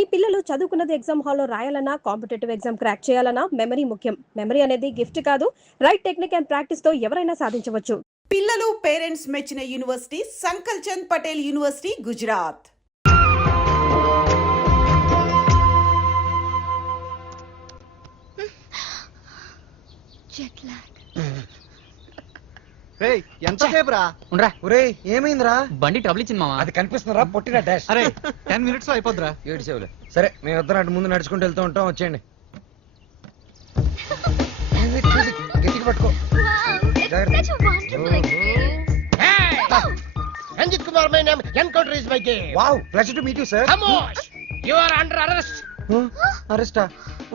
మీ పిల్లలు చదువుకున్నది ఎగ్జామ్ హాల్లో రాయాలన్నా, కాంపిటేటివ్ ఎగ్జామ్ క్రాక్ చేయాలన్నా మెమరీ ముఖ్యం. మెమరీ అనేది గిఫ్ట్ కాదు, రైట్ టెక్నిక్ అండ్ ప్రాక్టీస్ తో ఎవరైనా సాధించవచ్చు. పిల్లలు పేరెంట్స్ మెచ్చిన యూనివర్సిటీ సంకల్ చంద్ పటేల్ యూనివర్సిటీ, గుజరాత్. ఎంతసేపు రా? ఏమైందిరా? బండి ట్రబుల్ ఇచ్చింది మామ. అది కనిపిస్తుందిరా, పొట్టిన డాష్. అరే 10 minutes లో అయిపోద్దిరా. ఏడు సేవలే. సరే మేమిద్దరం అటు ముందు నడుచుకుంటూ వెళ్తూ ఉంటాం, వచ్చేయండి. గట్టిగా పట్టుకో. Ranjit Kumar, my name. Encounter is my game. Wow, pleasure to meet you, sir. Khamosh! You are under arrest. అరెస్టా?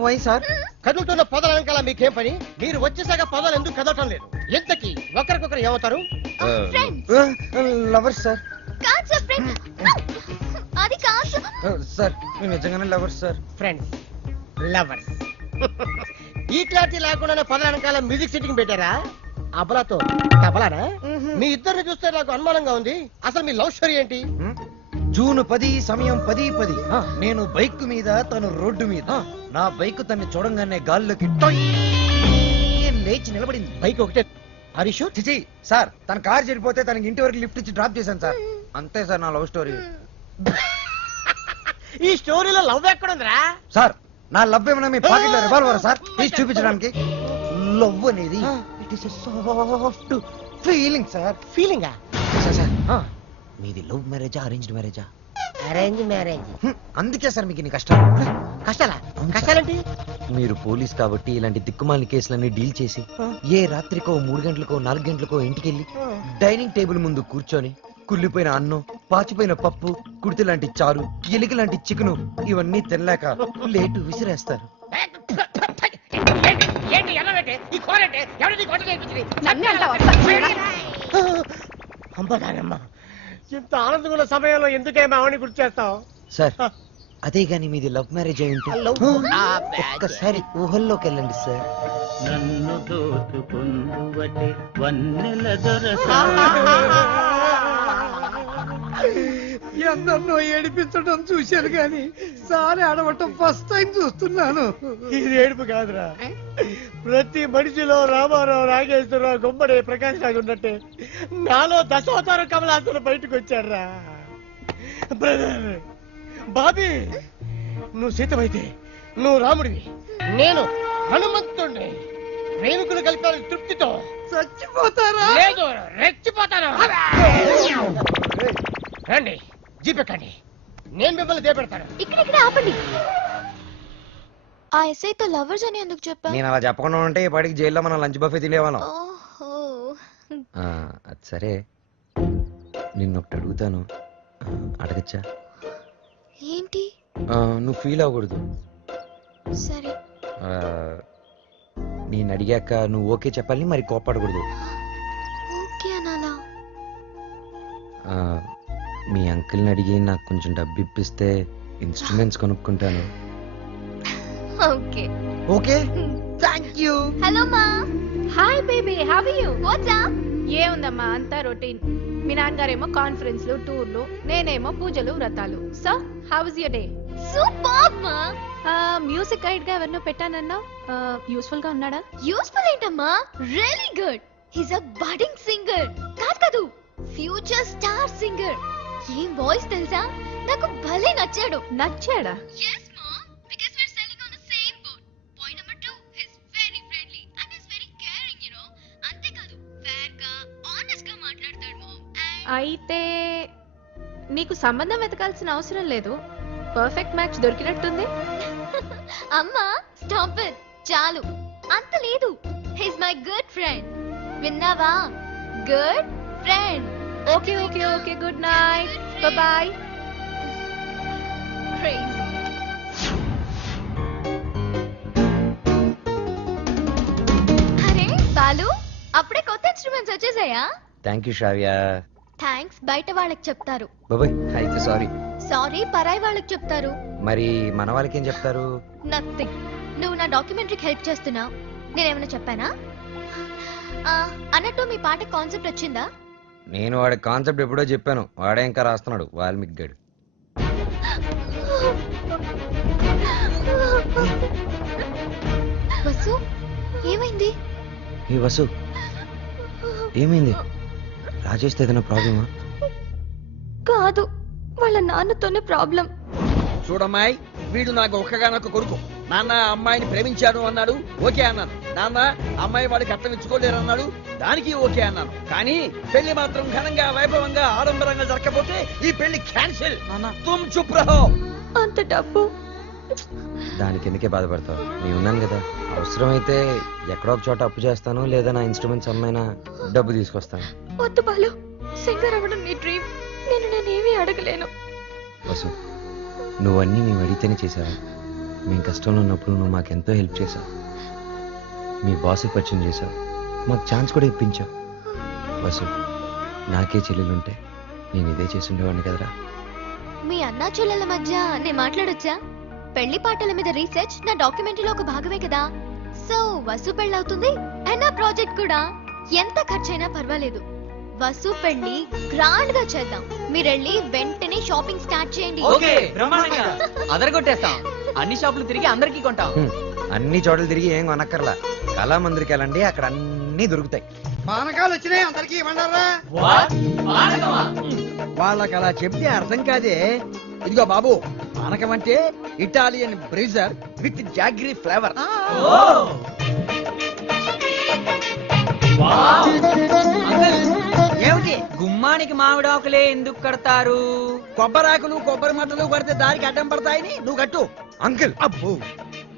Why sir? కదులుతున్న పొదల వెనకాల మీకేం పని? మీరు వచ్చేసాక పొదలు ఎందుకు కదలటం లేదు? ఎంతకి ఒకరికొకరు ఏమవుతారు? Lovers sir. అది కాదు సార్, మేము నిజంగానే లవర్స్ సార్. Friends, lovers. ఈ క్లారిటీ లేకుండానే పొదల వెనకాల మ్యూజిక్ సెట్టింగ్ పెట్టారా? అబలాతో తబలానా? మీ ఇద్దరిని చూస్తే నాకు అనుమానంగా ఉంది. అసలు మీ లవ్ స్టోరీ ఏంటి? జూన్ 10 సమయం 10:10. నేను బైక్ మీద, తను రోడ్డు మీద. నా బైక్ తన్ని చూడంగానే గాల్లోకి లేచి నిలబడింది. బైక్ ఒకటే. హరీష్ చిచి సార్, తన కార్ చెడిపోతే తనకి ఇంటి వరకు లిఫ్ట్ ఇచ్చి డ్రాప్ చేశాను సార్. అంతే సార్ నా లవ్ స్టోరీ. ఈ స్టోరీలో లవ్ ఎక్కడుందిరా? సార్, నా లవ్ ఏమన్నా మీ పాకెట్ లో రివాల్వర్ సార్? తీసి చూపించడానికి. లవ్ అనేది it is soft feeling sir. ఫీలింగా? సార్, మీది లవ్ మ్యారేజా, అరేంజ్డ్ మ్యారేజా? Arrange marriage. అందుకే సార్ మీకు ఇన్ని కష్టాలు. కష్టాలా? కష్టాలేంటి? మీరు పోలీస్ కాబట్టి ఇలాంటి దిక్కుమాలిన కేసులన్నీ డీల్ చేసి ఏ రాత్రికో 3 గంటలకో 4 గంటలకో ఇంటికెళ్ళి డైనింగ్ టేబుల్ ముందు కూర్చొని కుళ్ళిపోయిన అన్నం, పాచిపోయిన పప్పు, కుడితి లాంటి చారు, ఎలిక లాంటి చికెను ఇవన్నీ తినలేక లేటు విసిరేస్తారు. అమ్మగానమ్మా, ఇంత ఆనందమైన సమయంలో ఎందుకే మావని గుర్తు చేస్తావు? సార్, అదే గాని మీది లవ్ మ్యారేజ్ అయి ఉంటే ఒక్కసారి ఊహల్లోకి వెళ్ళండి సార్. నన్ను దోచుకుందువటే వన్నెల దొరసా. ఎందరినో ఏడిపించడం చూశాను గాని సారి ఆడవటం ఫస్ట్ టైం చూస్తున్నాను. ఇది ఏడుపు కాదురా, ప్రతి మనిషిలో రామారావు, నాగేశ్వరరావు, గుమ్మడి, ప్రకాష్ రాజు ఉన్నట్టే నాలో దశావతారం కమలాసులు బయటకు వచ్చాడ్రా. బ్రదర్ బాబీ, నువ్వు సీతమైతే నువ్వు రాముడివి, నేను హనుమంతుడిని. ప్రేమికులు కలిపాలి తృప్తితో. చచ్చిపోతారా? లేదు, రెచ్చిపోతాను. రండి, జీపెక్కండి, నేను మిమ్మల్ని దేపెడతాను. ఇక్కడ ఆపండి. ఆ ఎస్ఐతో లవర్స్ అని ఎందుకు చెప్పా? నేను అలా చెప్పకుండా ఉంటే ఈ పాటికి జైల్లో మనం లంచ్ బఫే తినేవాళ్ళం. ఓహో, అది సరే, నిన్నొకటి అడుగుతాను, అడగచ్చా? ఏంటి? నువ్వు ఫీల్ అవ్వకూడదు. సరే. నేను అడిగాక నువ్వు ఓకే చెప్పాలి, మరి కోప్పడకూడదు. ఓకే అనాలా? మీ అంకుల్ని అడిగి నాకు కొంచెం డబ్బు ఇప్పిస్తే ఇన్స్ట్రుమెంట్స్ కొనుక్కుంటాను. Okay. Okay, thank you. Hello మా. Hi baby, how are you? What's up? ఏముందమ్మా, అంతా రొటీన్. మీ నాన్నగారేమో కాన్ఫరెన్స్లు, టూర్లు, నేనేమో పూజలు, వ్రతాలు. So how was your day? Super మా. మ్యూజిక్ గైడ్ గా ఎవరినో పెట్టానన్నా, యూస్ఫుల్ గా ఉన్నాడా? యూస్ఫుల్ ఏంటమ్మా, really good. He's a budding singer. కాదు, ఫ్యూచర్ స్టార్ సింగర్. ఏం వాయిస్ తెలుసా? నాకు భలే నచ్చాడు. నచ్చాడా? yes mom, because we're selling on the same boat. Point number 2, he's very friendly and he's very caring, you know. అంతే కాదు, fair గా honest గా మాట్లాడతాడు mom. అయితే నీకు సంబంధం వెతకాల్సిన అవసరం లేదు, పర్ఫెక్ట్ మ్యాచ్ దొరికినట్టుంది. అమ్మా స్టాప్ ఇట్, చాలు. అంత లేదు, he's my good friend. విన్నావా? Good friend. Okay okay okay, good night, bye. Crazy. అరే బాలు, అప్పుడే కొత్త ఇన్స్ట్రుమెంట్స్ వచ్చేసాయా? Thank you Shravya. థ్యాంక్స్ బయట వాళ్ళకి చెప్తారు. బాబాయ్ అయితే సారీ. సారీ పరాయి వాళ్ళకి చెప్తారు. మరి మన వాళ్ళకి ఏం చెప్తారు? నథింగ్. నువ్వు నా డాక్యుమెంటరీకి హెల్ప్ చేస్తున్నావు, నేనేమైనా చెప్పానా? అన్నట్టు మీ పాట కాన్సెప్ట్ వచ్చిందా? నేను వాడి కాన్సెప్ట్ ఎప్పుడో చెప్పాను, వాడే ఇంకా రాస్తున్నాడు వాల్మీకి గడు. వసు ఏమైంది? ఏ వసు ఏమైంది? రాజేష్తో ఏదైనా ప్రాబ్లమా? కాదు, వాళ్ళ నాన్నతోనే ప్రాబ్లం. చూడమ్మాయి, వీడు నాకు ఒక్కగానొక్క కొడుకు. నాన్న అమ్మాయిని ప్రేమించాను అన్నాడు, ఓకే అన్నాను. నాన్న అమ్మాయి వాడికి అర్థం ఇచ్చుకోలేరు అన్నాడు, దానికి ఓకే అన్నాను. కానీ పెళ్లి మాత్రం ఘనంగా వైభవంగా ఆడంబరంగా జరగకపోతే ఈ పెళ్లి క్యాన్సిల్. తుమ్ చుప్ రహో. అంత డబ్బు దానికి ఎందుకే బాధపడతావు? నేను ఉన్నాను కదా. అవసరమైతే ఎక్కడో ఒక చోట అప్పు చేస్తాను, లేదా నా ఇన్స్ట్రుమెంట్స్ అమ్మైనా డబ్బు తీసుకొస్తాను. వద్దు బాలు, సింగర్ అవ్వడం నీ డ్రీమ్. నేనేమీ అడగలేను. వసు, నువ్వన్నీ మేము అడిగితేనే చేసావా? మేము కష్టంలో ఉన్నప్పుడు నువ్వు మాకెంతో హెల్ప్ చేసావు. మీ బాస్కి పరిచయం చేసావు, మాకు ఛాన్స్ కూడా ఇప్పించావు. వసు, నాకే చెల్లెలుంటే నేను ఇదే చేసి ఉండేవాడిని కదరా. మీ అన్నా చెల్లెల మధ్య నేను మాట్లాడొచ్చా? పెళ్లి పాటల మీద రీసెర్చ్ నా డాక్యుమెంటరీలో ఒక భాగమే కదా. సో వసు పెళ్ళవుతుంది అండ్ నా ప్రాజెక్ట్ కూడా. ఎంత ఖర్చైనా పర్వాలేదు, వసు పెళ్లి గ్రాండ్ గా చేద్దాం. మీరెళ్ళి వెంటనే షాపింగ్ స్టార్ట్ చేయండి. ఓకే, బ్రహ్మాండంగా అదరగొట్టేస్తాం. అన్ని షాపులు తిరిగి అందరికీ కొంటాం. అన్ని చోట్ల తిరిగి ఏం కొనక్కర్లా, కళామందిరికి వెళ్ళండి, అక్కడ అన్ని దొరుకుతాయి. పానకాలు వచ్చినాయి, అందరికి ఇవ్వండారా? వాళ్ళకి అలా చెప్తే అర్థం కాదే. ఇదిగో బాబు, పానకం అంటే Italian Brezza with jaggery flavour. ఏమిటి? గుమ్మానికి మామిడాకులే ఎందుకు కడతారు? కొబ్బరాకులు కొబ్బరి మట్టలు కొడితే దానికి అడ్డం పడతాయని నువ్వు కట్టు. అంకుల్, అబ్బో,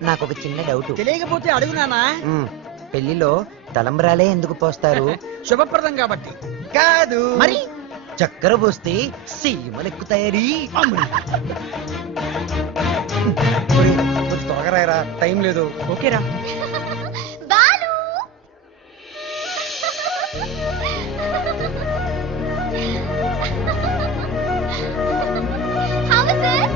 నాకు ఒక చిన్న డౌట్. తెలియకపోతే అడుగునానా? పెళ్లిలో తలంబ్రాలే ఎందుకు పోస్తారు? శుభప్రదం కాబట్టి. కాదు మరి చక్కెర పోస్తే సీమలెక్కుతాయని. త్వరగా రాయరా, టైం లేదు. ఓకేరా. Balu How was it?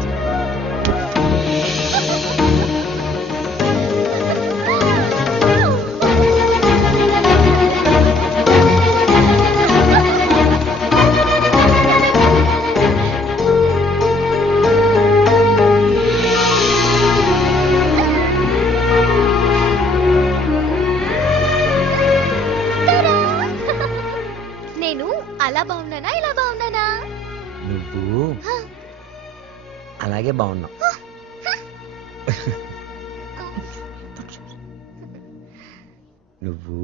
నేను అలా బాగున్నానా ఇలా బాగున్నానా? నువ్వు అలాగే బాగున్నావు. నువ్వు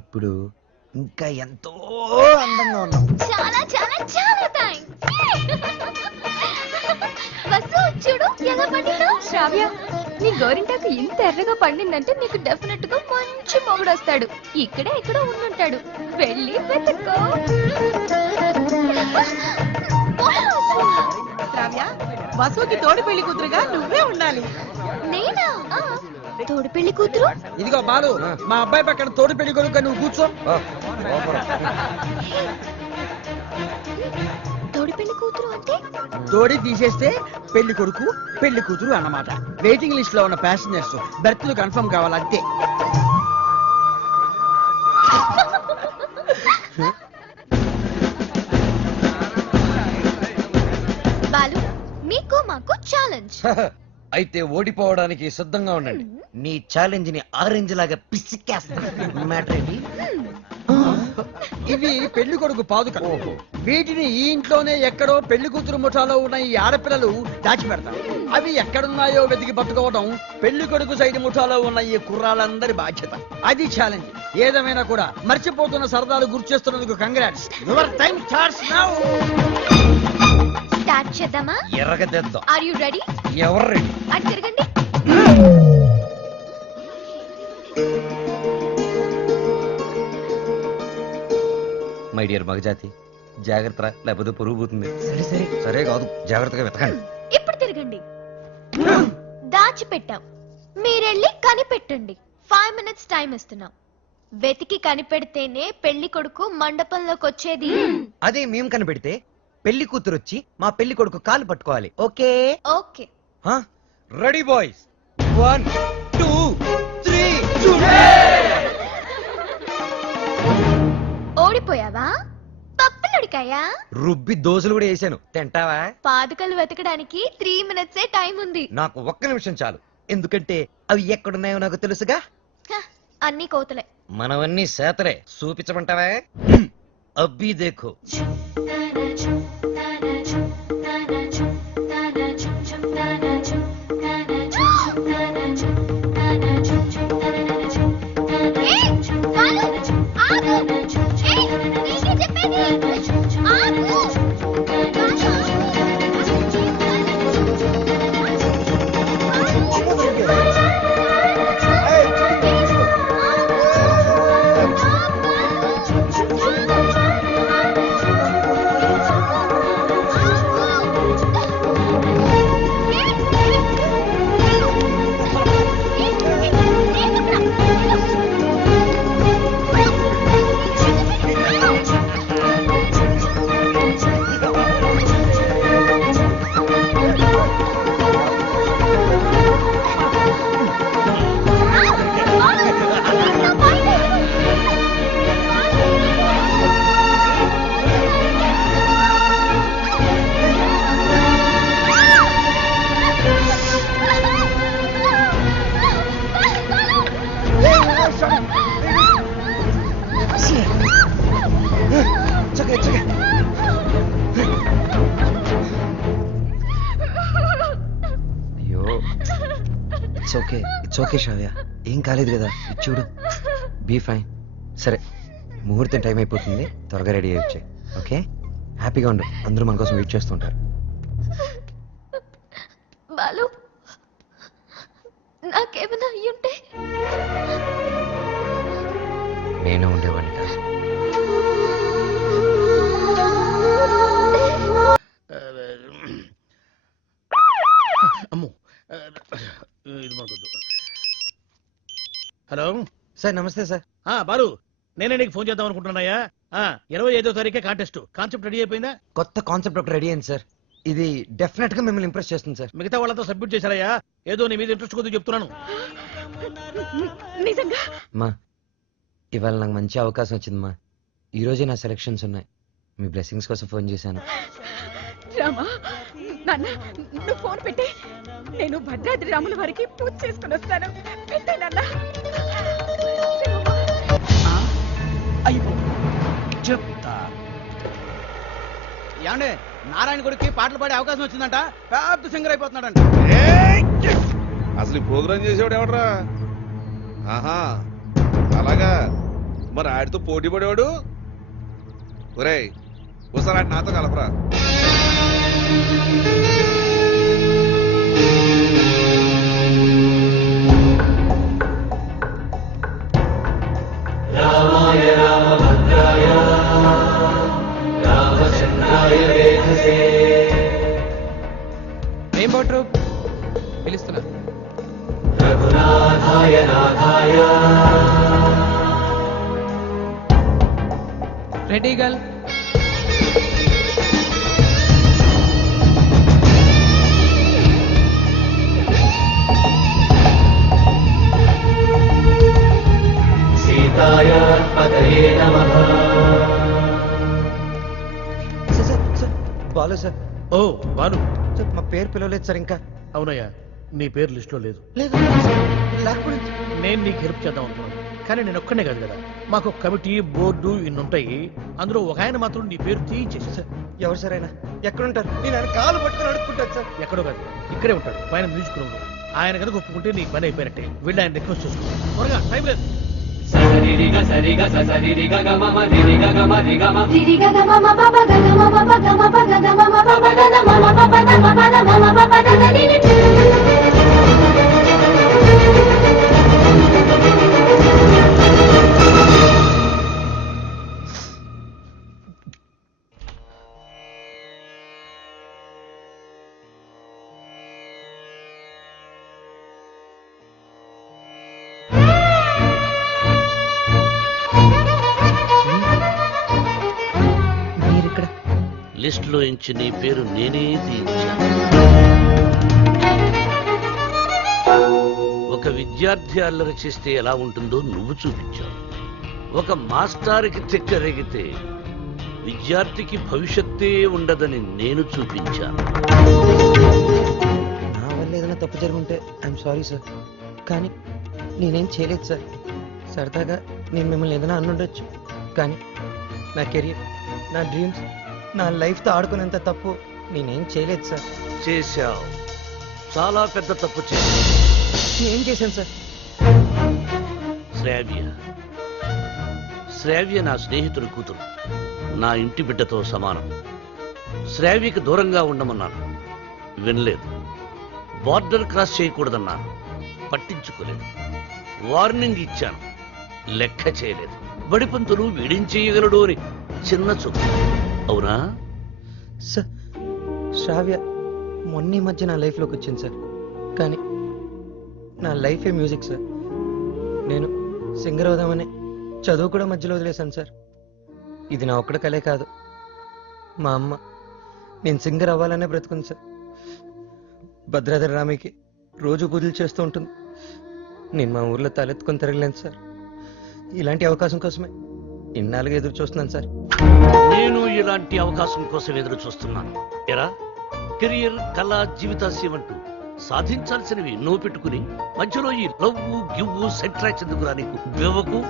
ఇప్పుడు ఇంకా ఎంతో అందంగా ఉన్నావు. చాలా చాలా చాలా థాంక్స్. వసు చూడు ఎలా పండిందో. శ్రావ్య, నీ గోరింటాకు ఇంత ఎర్రగా పండిందంటే నీకు డెఫినెట్ గా మంచి మొగుడు వస్తాడు. ఇక్కడే ఎక్కడో ఉండుంటాడు, వెళ్ళి వెతుక్కో. వసుకి తోడి పెళ్లి కూతురుగా నువ్వే ఉండాలి. నేనా? తోడు పెళ్లి కూతురు? ఇదిగో బాలు, మా అబ్బాయి పక్కన తోడు పెళ్లి కొడుకు నువ్వు కూర్చో. తోడు పెళ్లి కూతురు అంటే? తోడి తీసేస్తే పెళ్లి కొడుకు పెళ్లి కూతురు అన్నమాట. వెయిటింగ్ లిస్ట్ లో ఉన్న ప్యాసింజర్స్ బెర్త్లు కన్ఫర్మ్ కావాలంతే. బాలు, మీకు మాకు ఛాలెంజ్. అయితే ఓడిపోవడానికి సిద్ధంగా ఉండండి. నీ ఛాలెంజ్ ని ఆరెంజ్ లాగా పిసికేస్తా. మ్యాటర్ ఏంటి? ఇవి పెళ్లి కొడుకు పాదుకలు. వీటిని ఈ ఇంట్లోనే ఎక్కడో పెళ్లి కూతురు ముఠాలో ఉన్న ఈ ఆడపిల్లలు దాచిపెడతారు. అవి ఎక్కడున్నాయో వెతికి పట్టుకోవడం పెళ్లి కొడుకు సైడ్ ముఠాలో ఉన్న ఈ కుర్రాళ్ళందరి బాధ్యత. అది ఛాలెంజ్. ఏదేమైనా కూడా మర్చిపోతున్న సరదాలు గుర్తు చేస్తున్నందుకు congrats. Your time starts now. Start చేద్దామా? ఎర్రగద్దేద్దాం. Are you ready? ఎవరు రెడీ? అటు తిరగండి. మై డియర్ మగజాతి, జాగ్రత్త, లేకపోతే పొరుగు పోతుంది. సరే కాదు, జాగ్రత్తగా వెతకండి. ఇప్పుడు తిరగండి. దాచిపెట్టాం, మీరెళ్ళి కనిపెట్టండి. 5 minutes టైం ఇస్తున్నాం. వెతికి కనిపెడితేనే పెళ్లి కొడుకు మండపంలోకి వచ్చేది. అదే మేము కనిపెడితే పెళ్లి కూతురు వచ్చి మా పెళ్లి కొడుకు కాలు పట్టుకోవాలి. ఓకే? ఓకే. Ready boys, 1 2 3. ఓడిపోయావా? పప్పులుడికాయా? రుబ్బి దోశలు కూడా వేసాను, తింటావా? పాదుకలు వెతకడానికి 3 minutes టైం ఉంది. నాకు ఒక్క నిమిషం చాలు. ఎందుకంటే అవి ఎక్కడున్నాయో నాకు తెలుసుగా. హ, అన్నీ కోతలే. మనవన్నీ సేతలే. చూపించమంటావా? అబ్బి దేఖో. ఏయ్, బాలు, ఆగు. ఏయ్, నీకే చెప్పేది. ఆగు. అయ్యో, ఇట్స్ ఓకే శ్రావ్య, ఏం కాలేదు కదా. ఇది చూడు, బీ ఫైన్. సరే, ముహూర్తం టైం అయిపోతుంది, త్వరగా రెడీ అయ్యొచ్చాయి. ఓకే, హ్యాపీగా ఉండు. అందరూ మన కోసం వెయిట్ చేస్తుంటారు. బాలు, నాకేమైనా అయ్యుంటే నేను ఉండేవాడిని కాదు. అమ్ము, ఇది మనకొద్దు. హలో సార్ నమస్తే సార్. బాలు, నేనే నీకు ఫోన్ చేద్దాం అనుకుంటున్నాయా? 25వ తారీఖే కాంటెస్ట్. కాన్సెప్ట్ రెడీ అయిపోయిందా? కొత్త కాన్సెప్ట్ ఒకటి రెడీ అయింది సార్. ఇది డెఫినెట్ గా మిమ్మల్ని ఇంప్రెస్ చేస్తుంది సార్. మిగతా వాళ్ళతో సబ్మిట్ చేశారయ్యా. ఏదో నీ మీద ఇంట్రెస్ట్ కొద్ది చెప్తున్నాను. నిజంగా మా ఇవాళ నాకు మంచి అవకాశం వచ్చింది మా. ఈ రోజే నా సెలక్షన్స్ ఉన్నాయి. మీ బ్లెస్సింగ్స్ కోసం ఫోన్ చేశాను. రామా, నాన్న నువ్వు ఫోన్ పెట్టే, నేను భద్రాద్రి రాముల వారికి పూజ చేసుకుని వస్తాను. పెట్టే నాన్న. చెప్తా. ఏమండే, నారాయణ గుడికి పాటలు పాడే అవకాశం వచ్చిందంట. పెద్ద సింగర్ అయిపోతున్నాడంట. అసలు ఈ ప్రోగ్రామ్ చేసేవాడు ఎవడరా? ఆహా, అలాగా. మరి ఆడితో పోటీ పడేవాడు. ఒరేయ్, ఒకసారి ఆడి నాతో కలపరా. రెయిన్బో ట్రూప్ పిలుస్తున్నా. Ready girl. Sir, Balu sir. Oh Balu, sir, మా పేరు పిలవలేదు సార్ ఇంకా. అవునయ్యా, నీ పేరు లిస్టులో లేదు. లేదు లేకపోతే నేను నీకు హెల్ప్ చేద్దాం అనుకున్నాను, కానీ నేను ఒక్కనే కాదు కదా. మాకు కమిటీ, బోర్డు ఇన్ని ఉంటాయి. అందులో ఒక ఆయన మాత్రం నీ పేరు తీయించేసి. సార్, ఎవరు సార్ అయినా ఎక్కడుంటారు? నేను ఆయన కాలు పట్టుకుని అడుక్కుంటాను సార్. ఎక్కడో కాదు, ఇక్కడే ఉంటాడు, పైన మ్యూజిక్ రూమ్ లో. ఆయన కనుక ఒప్పుకుంటే నీ పని అయిపోయినట్టే. వెళ్ళి ఆయన రిక్వెస్ట్ చేసుకో. త్వరగా, టైం లేదు. లిస్టులో ఇంచి నీ పేరు నేనే తీయించాను. ఒక విద్యార్థి అల్లరి చేస్తే ఎలా ఉంటుందో నువ్వు చూపించావు. ఒక మాస్టార్కి తిక్కరేగితే విద్యార్థికి భవిష్యత్తే ఉండదని నేను చూపించాను. నా వల్ల ఏదైనా ఏమైనా తప్పు జరుగుంటే ఐఎమ్ సారీ సార్, కానీ నేనేం చేయలేదు సార్. సరదాగా నేను మిమ్మల్ని ఏదైనా అనుండొచ్చు, కానీ నా కెరియర్, నా డ్రీమ్స్, నా లైఫ్తో ఆడుకునేంత తప్పు నేనేం చేయలేదు సార్. చేశావు, చాలా పెద్ద తప్పు చేశావు. ఏం చేశాను సార్? శ్రావ్య నా స్నేహితుడి కూతురు, నా ఇంటి బిడ్డతో సమానం. శ్రావ్యకి దూరంగా ఉండమన్నాను, వినలేదు. బార్డర్ క్రాస్ చేయకూడదన్నాను, పట్టించుకోలేదు. వార్నింగ్ ఇచ్చాను, లెక్క చేయలేదు. బడిపంతులు వీడించేయగలడు అని చిన్న చూపు. అవునా? సార్, శ్రావ్య మొన్న మధ్య నా లైఫ్లోకి వచ్చింది సార్, కానీ నా లైఫే మ్యూజిక్ సార్. నేను సింగర్ అవుదామని చదువు కూడా మధ్యలో వదిలేశాను సార్. ఇది నా ఒక్కడ కలే కాదు, మా అమ్మ నేను సింగర్ అవ్వాలనే బ్రతుకుంది సార్. భద్రాద్రి రామికి రోజు పూజలు చేస్తూ ఉంటుంది. నేను మా ఊర్లో తలెత్తుకొని తిరగలేను సార్. ఇలాంటి అవకాశం కోసమే ఇన్నాళ్ళుగా ఎదురు చూస్తున్నాను సార్. నేను ఇలాంటి అవకాశం కోసం ఎదురు చూస్తున్నాను. ఎరా, కెరియర్, కళ, జీవితాశయం అంటూ సాధించాల్సినవి నువ్వు పెట్టుకుని మధ్యలో ఈ లవ్వు గివ్వు సెంట్రాక్స్ ఎందుకురా నీకు? వివ్వకు.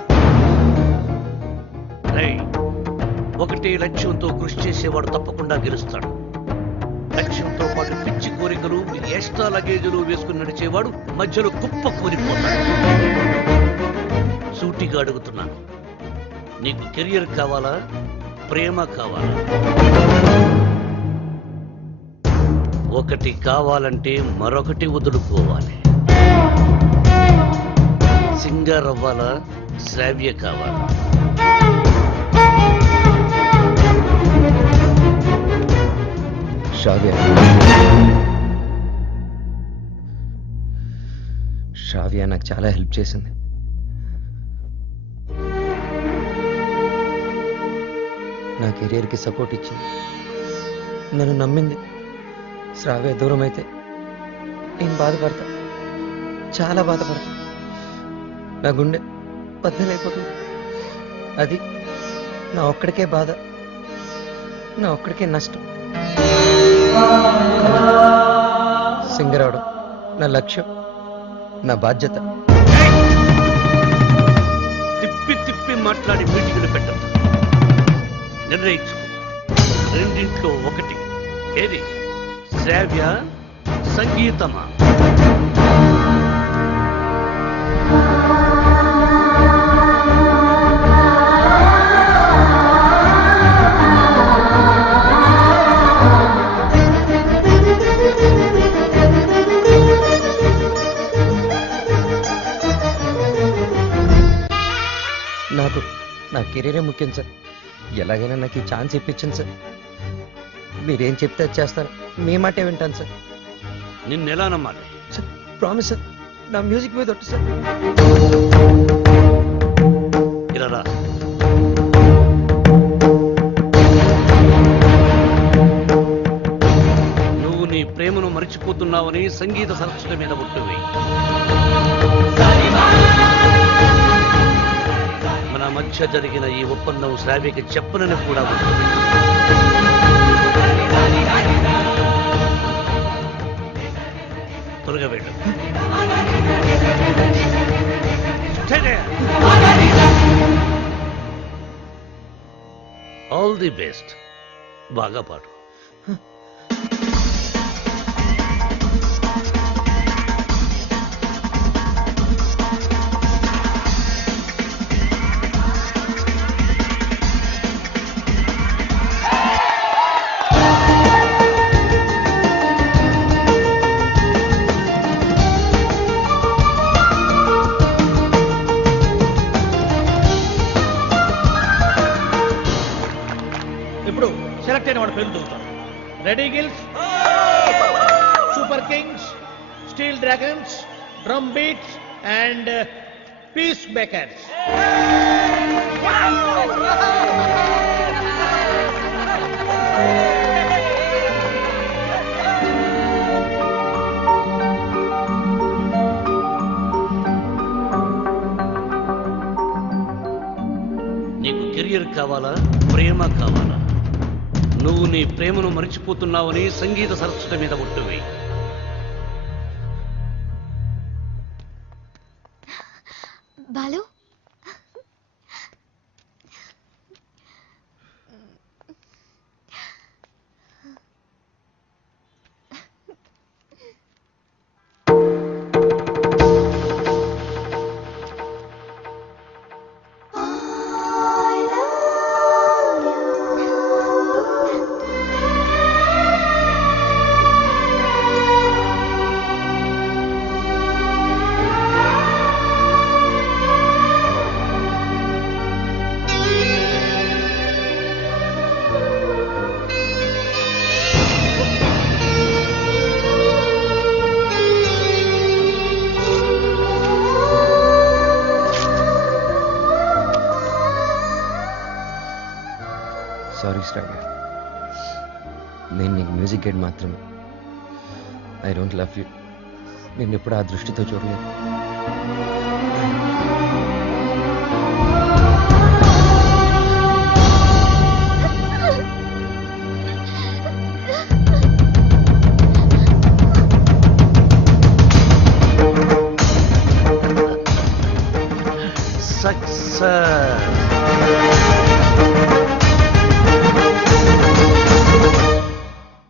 ఒకటే లక్ష్యంతో కృషి చేసేవాడు తప్పకుండా గెలుస్తాడు. లక్ష్యంతో పాటు పిచ్చి కోరికలు, ఎక్స్ట్రా లగేజీలు వేసుకుని నడిచేవాడు మధ్యలో కుప్ప కూలిపోతాడు. సూటిగా అడుగుతున్నాను, నీకు కెరియర్ కావాలా, ప్రేమ కావాలా? ఒకటి కావాలంటే మరొకటి వదులుకోవాలి. సింగర్ అవ్వాలా, శ్రావ్య కావాలా? శ్రావ్య నాకు చాలా హెల్ప్ చేసింది. నా కెరియర్కి సపోర్ట్ ఇచ్చింది, నన్ను నమ్మింది. శ్రావ్య దూరం అయితే నేను బాధపడతా, చాలా బాధపడతా. నా గుండె బద్దలైపోతుంది. అది నా ఒక్కడికే బాధ, నా ఒక్కడికే నష్టం. సింగర్ అవడం నా లక్ష్యం, నా బాధ్యత. తిప్పి తిప్పి మాట్లాడి మీటింగ్లు పెట్టదు. నిర్ణయించు, రెండింట్లో ఒకటి. ఏది? శ్రావ్య, సంగీతమా? నాకు నా కెరీరే ముఖ్యం సార్. ఎలాగైనా నాకు ఈ ఛాన్స్ ఇప్పించండి సార్. మీరేం చెప్తే అది చేస్తాను, మీ మాటే వింటాను సార్. నిన్నెలా నమ్మాలి? సార్ ప్రామిస్ సార్, నా మ్యూజిక్ మీద ఒట్టు సార్. ఇలా రా. నువ్వు నీ ప్రేమను మరిచిపోతున్నావని సంగీత సరస్వతి మీద ఒట్టువి. మన మధ్య జరిగిన ఈ ఒప్పందం శ్రావ్యకి చెప్పనని కూడా ఉంటుంది. త్వరగా వెళ్ళు. All the best. బాగా పాడు. ఇప్పుడు సెలెక్ట్ అయిన వాడు పేరు చదువుతారు. Ready Gills, Super Kings, Steel Dragons, Drum Beats and Peace Makers. నీకు కెరియర్ కావాలా, ప్రేమ కావాలా? నువ్వు నీ ప్రేమను మరిచిపోతున్నావని సంగీత సరస్వతి మీద ఒట్టువి. బాలు సారీ శ్రావ్య, నేను నీకు మ్యూజిక్ గైడ్ మాత్రమే. I don't love you. నేను ఎప్పుడు ఆ దృష్టితో చూడలేదు.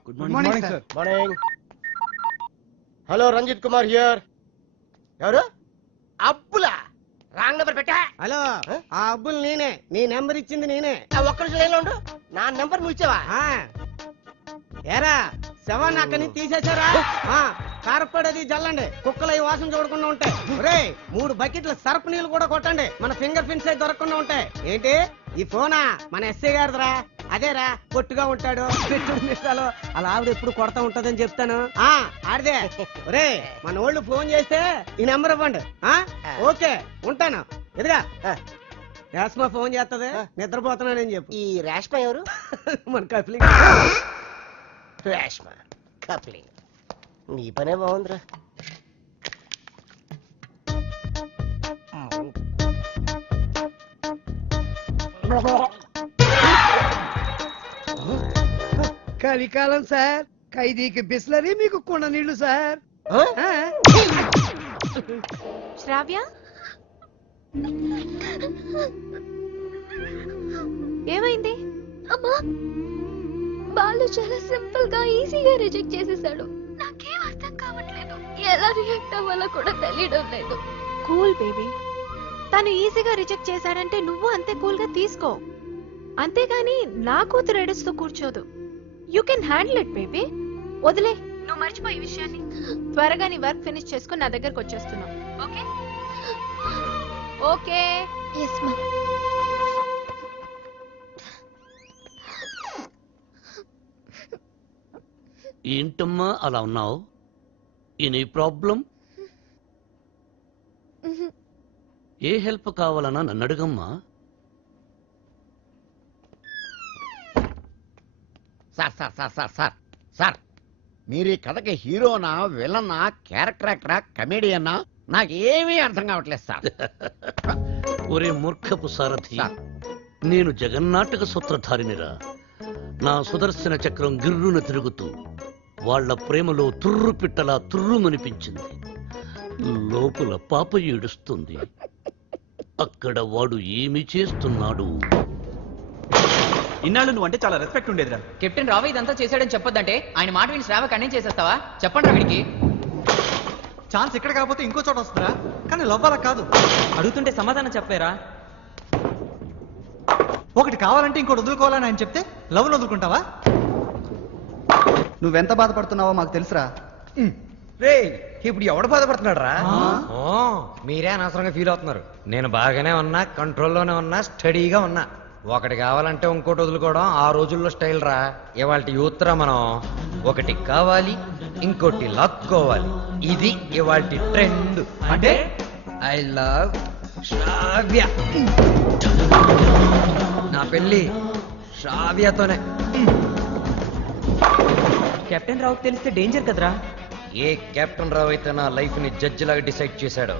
Good morning sir. Morning. Hello, Ranjith Kumar here. ఎవరు? అబ్బులా? రాంగ్ నెంబర్ పెట్టా. హలో, ఆ అబ్బుల్ నేనే. నీ నెంబర్ ఇచ్చింది నేనే. ఒక్క నిమిషం లైన్లో ఉండు. నా నెంబర్ నువ్వు ఇచ్చావా? ఏరా శవాన్ని అక్కడి నుంచి తీసేశారా? కారపడేది జల్లండి, కుక్కలు ఈ వాసన చూడకుండా ఉంటాయి. ఒరే 3 బకెట్ల సర్ఫ్ నీళ్ళు కూడా కొట్టండి, మన ఫింగర్ ప్రింట్స్ అయితే దొరకకుండా ఉంటాయి. ఏంటి ఈ ఫోనా? మన ఎస్ఐ గారిదిరా. అదేరా, పొట్టుగా ఉంటాడు, పెట్టుడు నిష్టాలు. అలా ఆవిడ ఎప్పుడు కొడతా ఉంటదని చెప్తాను. ఆడిదే. ఒరే మన వాళ్ళు ఫోన్ చేస్తే ఈ నెంబర్ ఇవ్వండి. ఓకే ఉంటాను. ఎదుగా రేష్మా ఫోన్ చేస్తుంది, నిద్రపోతున్నానని చెప్పు. ఈ రేష్మ ఎవరు? మన కప్లింగ్. రేష్మ కప్లింగ్. నీ పనే బాగుందిరా. కలికాలం సార్, ఖైదీకి బిస్లరీ, మీకు కుండ నీళ్లు సార్. శ్రావ్య, ఏమైంది? అమ్మా, బాలు చాలా సింపుల్ గా ఈజీగా రిజెక్ట్ చేసేసాడు. నాకేం అర్థం కావట్లేదు, ఎలా రియాక్ట్ అవ్వాలో కూడా తెలియడం లేదు. కూల్ బేబీ, తను ఈజీగా రిజెక్ట్ చేశాడంటే నువ్వు అంతే కూల్ గా తీసుకో. అంతేగాని నా కూతురు ఏడుస్తూ కూర్చోదు. You can handle it baby. వదిలే, నువ్వు మర్చిపో ఈ విషయాన్ని. త్వరగా నీ వర్క్ ఫినిష్ చేసుకుని నా దగ్గరకు వచ్చేస్తున్నావు. Okay okay. ఎస్ మా. ఏంటమ్మా అలా ఉన్నావు? Any problem? ఏ హెల్ప్ కావాలన్నా నన్ను అడుగమ్మా. Sir sir sir sir sir sir, మీరు ఈ కథకి హీరోనా, విలనా, క్యారెక్టర్ యాక్టరా, కమెడియన్నా, నాకేమీ అర్థం కావట్లేదు సార్. ఒరే మూర్ఖపు సారథి, సార్. నేను జగన్నాటక సూత్రధారినిరా. నా సుదర్శన చక్రం గిర్రున తిరుగుతూ వాళ్ళ ప్రేమలో తుర్రు పిట్టలా తుర్రుమనిపించింది. లోపల పాప ఏడుస్తుంది. అక్కడ వాడు ఏమి చేస్తున్నాడు? ఇన్నాళ్ళు నువ్వు అంటే చాలా రెస్పెక్ట్ ఉండేదిరా. కెప్టెన్ రావు ఇదంతా చేశాడని చెప్పొద్దంటే ఆయన మాట విని శ్రావ కన్నే చేసేస్తావా? చెప్పండి వీడికి. ఛాన్స్ ఇక్కడ కాకపోతే ఇంకో చోట వస్తుందా? కానీ లవ్ అలా కాదు. అడుగుతుంటే సమాధానం చెప్పారా? ఒకటి కావాలంటే ఇంకోటి వదులుకోవాలని ఆయన చెప్తే లవ్ వదులుకుంటావా? నువ్వెంత బాధపడుతున్నావో మాకు తెలుసురా. రే, ఇప్పుడు ఎవడు బాధపడుతున్నాడు రా? మీరే అనవసరంగా ఫీల్ అవుతున్నారు. నేను బాగానే ఉన్నా, కంట్రోల్లోనే ఉన్నా, స్టడీగా ఉన్నా. ఒకటి కావాలంటే ఇంకోటి వదులుకోవడం ఆ రోజుల్లో స్టైల్ రా. ఇవాళ యూత్ రా మనం. ఒకటి కావాలి, ఇంకోటి లాక్కోవాలి. ఇది ఇవాళ ట్రెండ్. అంటే ఐ లవ్ శ్రావ్య. నా పెళ్ళి శ్రావ్యతోనే. కెప్టెన్ రావుకి తెలిస్తే డేంజర్ కదరా. ఏ కెప్టెన్ రావు అయితే నా లైఫ్ ని జడ్జి లాగా డిసైడ్ చేశాడో,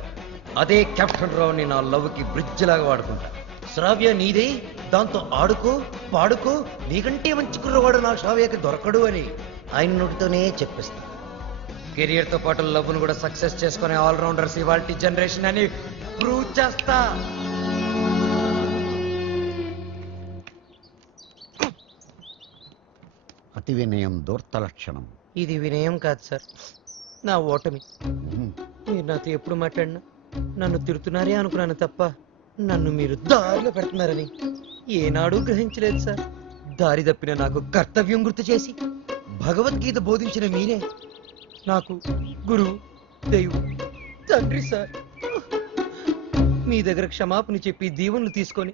అదే కెప్టెన్ రావుని నా లవ్ కి బ్రిడ్జ్ లాగా వాడుకుంటా. శ్రావ్య నీదే, దాంతో ఆడుకో పాడుకో, నీకంటే మంచి కుర్రవాడు నా శ్రావ్యకి దొరకడు అని ఆయన నోటితోనే చెప్పిస్తా. కెరియర్ తో పాటు లవ్ ను కూడా సక్సెస్ చేసుకునే ఆల్రౌండర్స్ ఇవాల్టి జనరేషన్ అని ప్రూవ్ చేస్తా. అతి వినయం దూర్త లక్షణం. ఇది వినయం కాదు సార్, నా ఓటమి. మీరు నాతో ఎప్పుడు మాట్లాడినా నన్ను తిడుతున్నారే అనుకున్నాను తప్ప నన్ను మీరు దారిలో పెడుతున్నారని ఏనాడూ గ్రహించలేదు సార్. దారి తప్పిన నాకు కర్తవ్యం గుర్తు చేసి భగవద్గీత బోధించిన మీరే నాకు గురువు, దైవం, తండ్రి సార్. మీ దగ్గర క్షమాపణ చెప్పి దీవెనలు తీసుకొని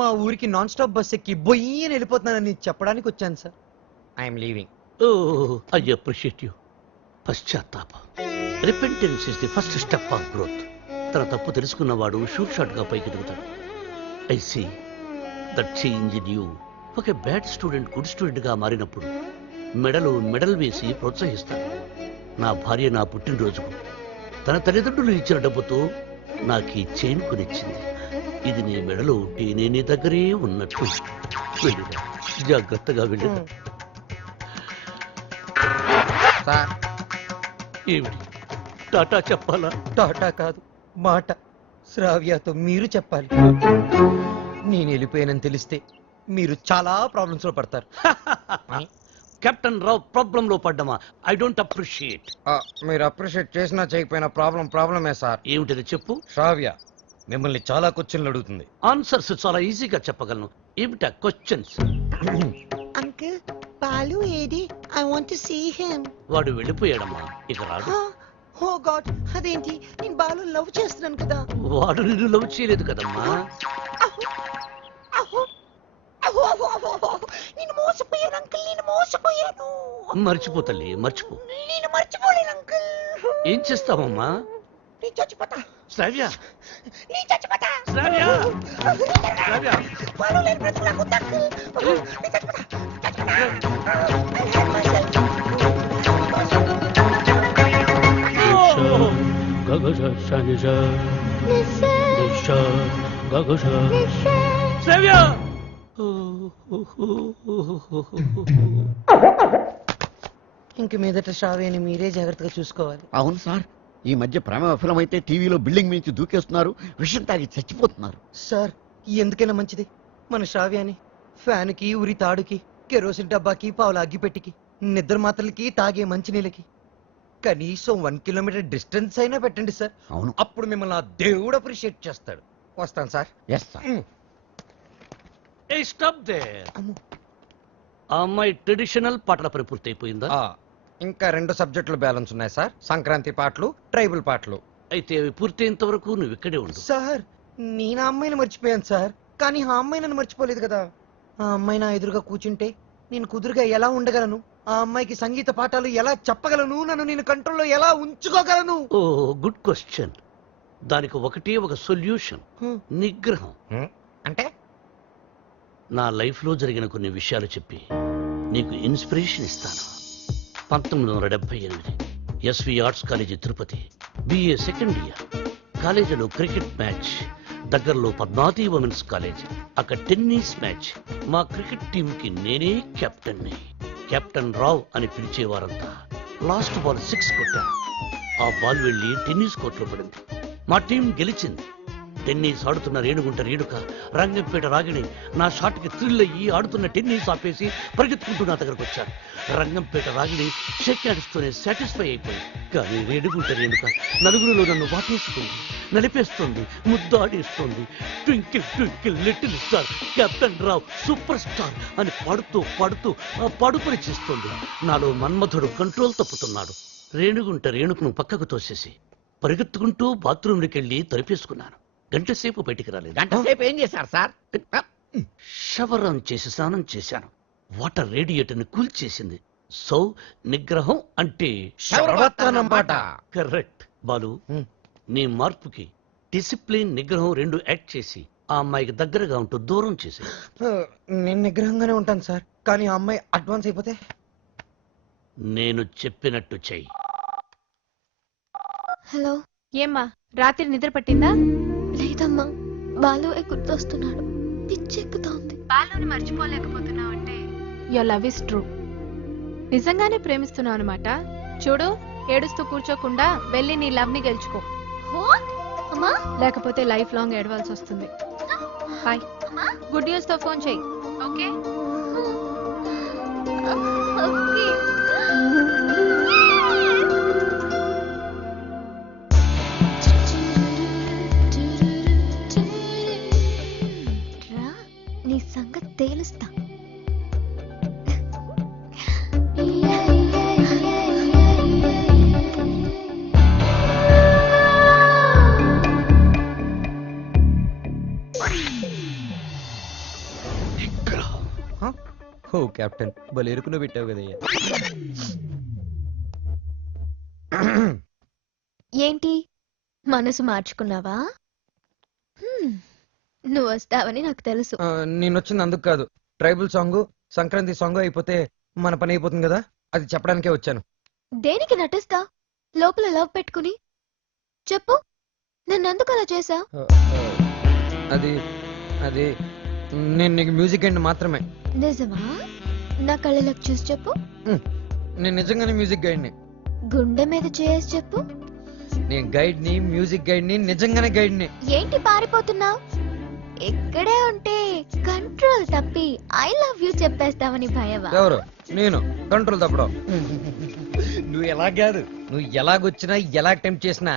మా ఊరికి నాన్ స్టాప్ బస్ ఎక్కి బొయ్యని వెళ్ళిపోతున్నానని చెప్పడానికి వచ్చాను సార్. I'm leaving. I appreciate you. పశ్చాత్తాపం, repentance is the first step of growth. తన తప్పు తెలుసుకున్నవాడు షూట్ షాట్ గా పైకి ఎదుగుతాడు. I see that change in you. ఒక బ్యాడ్ స్టూడెంట్ గుడ్ స్టూడెంట్ గా మారినప్పుడు మెడల్ వేసి ప్రోత్సహిస్తాను. నా భార్య నా పుట్టినరోజుకు తన తల్లిదండ్రులు ఇచ్చిన డబ్బుతో నాకు ఈ చైన్ కొనిచ్చింది. ఇది నీ మెడలో ఉంటే నేను నీ దగ్గరే ఉన్నట్టు. వెళ్ళిరా, జాగ్రత్తగా వెళ్ళిరా. ఏమిటి, టాటా చెప్పాలా? టాటా కాదు, మాట. శ్రావ్యతో మీరు చెప్పాలి. నేను వెళ్ళిపోయానని తెలిస్తే మీరు చాలా ప్రాబ్లమ్స్ లో పడతారు. కెప్టెన్ రావు ప్రాబ్లం లో పడ్డమా? I don't appreciate. మీరు అప్రిషియేట్ చేసినా చేయకపోయినా ప్రాబ్లమే సార్. ఏమిటది చెప్పు. శ్రావ్య మిమ్మల్ని చాలా క్వశ్చన్లు అడుగుతుంది. ఆన్సర్స్ చాలా ఈజీగా చెప్పగలను. ఏమిటా క్వశ్చన్స్? అంకుల్, బాలు ఏది? I want to see him. వాడు వెళ్ళిపోయాడమ్మా, ఇక రాడు. ఓ గాడ్, అదేంటి? నేను బాలు లవ్ చేస్తున్నాను కదా. వాడు నిన్ను లవ్ చేయలేదు కదమ్మా. నేను మోసపోయాను అంకుల్, నేను మోసపోయాను. మర్చిపో తల్లి, మర్చిపో. నేను మర్చిపోలేను అంకుల్. ఏం చేస్తావమ్మా? నేను చచ్చిపోతా. శ్రావ్య, నేను చచ్చిపోతా. శ్రావ్య, శ్రావ్య. బాలు లేని బ్రతుకు నాకు వద్దు అంకుల్. నేను చచ్చిపోతా. శ్రావ్య. ఇంక మీదట శ్రావ్యని మీరే జాగ్రత్తగా చూసుకోవాలి. అవును సార్, ఈ మధ్య ప్రేమ విఫలమైతే టీవీలో బిల్డింగ్ నుంచి దూకేస్తున్నారు, విషం తాగి చచ్చిపోతున్నారు. సార్ ఎందుకైనా మంచిది మన శ్రావ్యాన్ని ఫ్యాన్కి, ఉరి తాడుకి, కెరోసిన్ డబ్బాకి, పావుల అగ్గిపెట్టికి, నిద్ర మాత్రలకి, తాగే మంచినీళ్ళకి కనీసం 1 కిలోమీటర్ డిస్టెన్స్ అయినా పెట్టండి సార్. అవును, అప్పుడు మిమ్మల్ని ఆ దేవుడు అప్రిషియేట్ చేస్తాడు. వస్తాను sir. Yes sir. Stop there. ఆ అమ్మాయి ట్రెడిషనల్ పాటల పని పూర్తయిపోయిందా? ఇంకా 2 సబ్జెక్టులు బ్యాలెన్స్ ఉన్నాయి సార్. సంక్రాంతి పాటలు, ట్రైబల్ పాటలు. అయితే అవి పూర్తయినంత వరకు నువ్వు ఇక్కడే ఉండు. సార్ నేను ఆ అమ్మాయిని మర్చిపోయాను సార్, కానీ ఆ అమ్మాయి నన్ను మర్చిపోలేదు కదా. ఆ అమ్మాయి నా ఎదురుగా కూర్చుంటే నేను కుదురుగా ఎలా ఉండగలను? ఆ అమ్మాయికి సంగీత పాఠాలు ఎలా చెప్పగలను? నన్ను నేను కంట్రోల్లో ఎలా ఉంచుకోగలను? ఓ గుడ్ క్వశ్చన్. దానికి ఒకటే ఒక సొల్యూషన్, నిగ్రహం. అంటే నా లైఫ్ లో జరిగిన కొన్ని విషయాలు చెప్పి నీకు ఇన్స్పిరేషన్ ఇస్తాను. 1978 S V arts college Tirupati, BA second year. కాలేజీలో క్రికెట్ మ్యాచ్, దగ్గరలో పద్మావతి ఉమెన్స్ కాలేజ్, అక్కడ టెన్నిస్ మ్యాచ్. మా క్రికెట్ టీం కి నేనే కెప్టెన్ని. కెప్టెన్ రావ్ అని పిలిచేవారంతా. లాస్ట్ బాల్ 6 కొట్టాను. ఆ బాల్ వెళ్లి టెన్నిస్ కోర్టులో పడింది. మా టీం గెలిచింది. టెన్నిస్ ఆడుతున్న రేణుగుంట రేణుక, రంగంపేట రాగిణి నా షాట్ కి థ్రిల్ అయ్యి ఆడుతున్న టెన్నిస్ ఆపేసి పరిగెత్తుకుంటూ నా దగ్గరకు వచ్చాడు. రంగంపేట రాగిణి షేక్ హ్యాండ్స్తోనే సాటిస్ఫై అయిపోయింది. కానీ రేణుగుంట రేణుక నలుగురిలో నన్ను వాటేసుకుంది, నలిపేస్తోంది, ముద్దాడేస్తోంది. Twinkle twinkle little star, captain Rao super star అని పాడుతూ పాడుతూ ఆ పాడుపని చేస్తోంది. నాలో మన్మధుడు కంట్రోల్ తప్పుతున్నాడు. రేణుగుంట రేణుకును పక్కకు తోసేసి పరిగెత్తుకుంటూ బాత్రూంలోకి వెళ్ళి తలిపేసుకున్నాను. గంటసేపు బయటికి రాలేదు. గంటసేపు ఏం చేశారు సార్? షవర్ ఆన్ చేసి స్నానం చేశాను. వాటర్ రేడియేటర్ని కూల్చేసింది. సో నిగ్రహం అంటే కరెక్ట్. బాలు, నీ మార్పుకి డిసిప్లిన్, నిగ్రహం 2 యాడ్ చేసి ఆ అమ్మాయికి దగ్గరగా ఉంటూ దూరం చేసి. నేను నిగ్రహంగానే ఉంటాను సార్, కానీ ఆ అమ్మాయి అడ్వాన్స్ అయిపోతే నేను చెప్పినట్టు చెయ్యి. హలో. ఏమ్మా, రాత్రి నిద్ర పట్టిందా? లేదమ్మా, బాలు గుర్తొస్తున్నాడు. పిచ్చెక్కుతోంది. బాలుని మర్చిపోలేకపోతున్నావు అంటే యువర్ లవ్ ఇస్ ట్రూ. నిజంగానే ప్రేమిస్తున్నావు అనమాట. చూడు, ఏడుస్తూ కూర్చోకుండా వెళ్ళి నీ లవ్ ని గెలుచుకో. అమ్మా లేకపోతే లైఫ్ లాంగ్ ఏడవాల్సి వస్తుంది. బాయ్. గుడ్ న్యూస్ తో ఫోన్ చెయ్యి. ఓకే. ఓకే. నీ సంగతి తేలుస్తా. ఓ కెప్టెన్ భలే ఎరుకులో పెట్టావు కదయ్యా. ఏంటి మనసు మార్చుకున్నావా? నువ్వు వస్తావని నాకు తెలుసు. నేను వచ్చింది అందుకు కాదు. ట్రైబల్ సాంగ్ సంక్రాంతి సాంగ్ అయిపోతే మన పని అయిపోతుంది కదా, అది చెప్పడానికే వచ్చాను. దేనికి నటిస్తా లోపల లవ్ పెట్టుకుని? చెప్పు, నన్నెందుకు అలా చేసా? అది అది నేను నీకు మ్యూజిక్ గైడ్ మాత్రమే. నిజమా? నా కళ్ళలోకి చూసి చెప్పు. నేను నిజంగానే మ్యూజిక్ గైడ్ని. గుండె మీద చేసి చెప్పు. నేను గైడ్ని, మ్యూజిక్ గైడ్ని, నిజంగానే గైడ్ని. ఏంటి పారిపోతున్నావు? ఇక్కడే ఉంటే కంట్రోల్ తప్పి ఐ లవ్ యూ చెప్పేస్తావని భయమా? ఎవరు? నేను కంట్రోల్ తప్పడం. నువ్వు ఎలా కాదు, నువ్వు ఎలాగొచ్చినా ఎలా అటెంప్ట్ చేసినా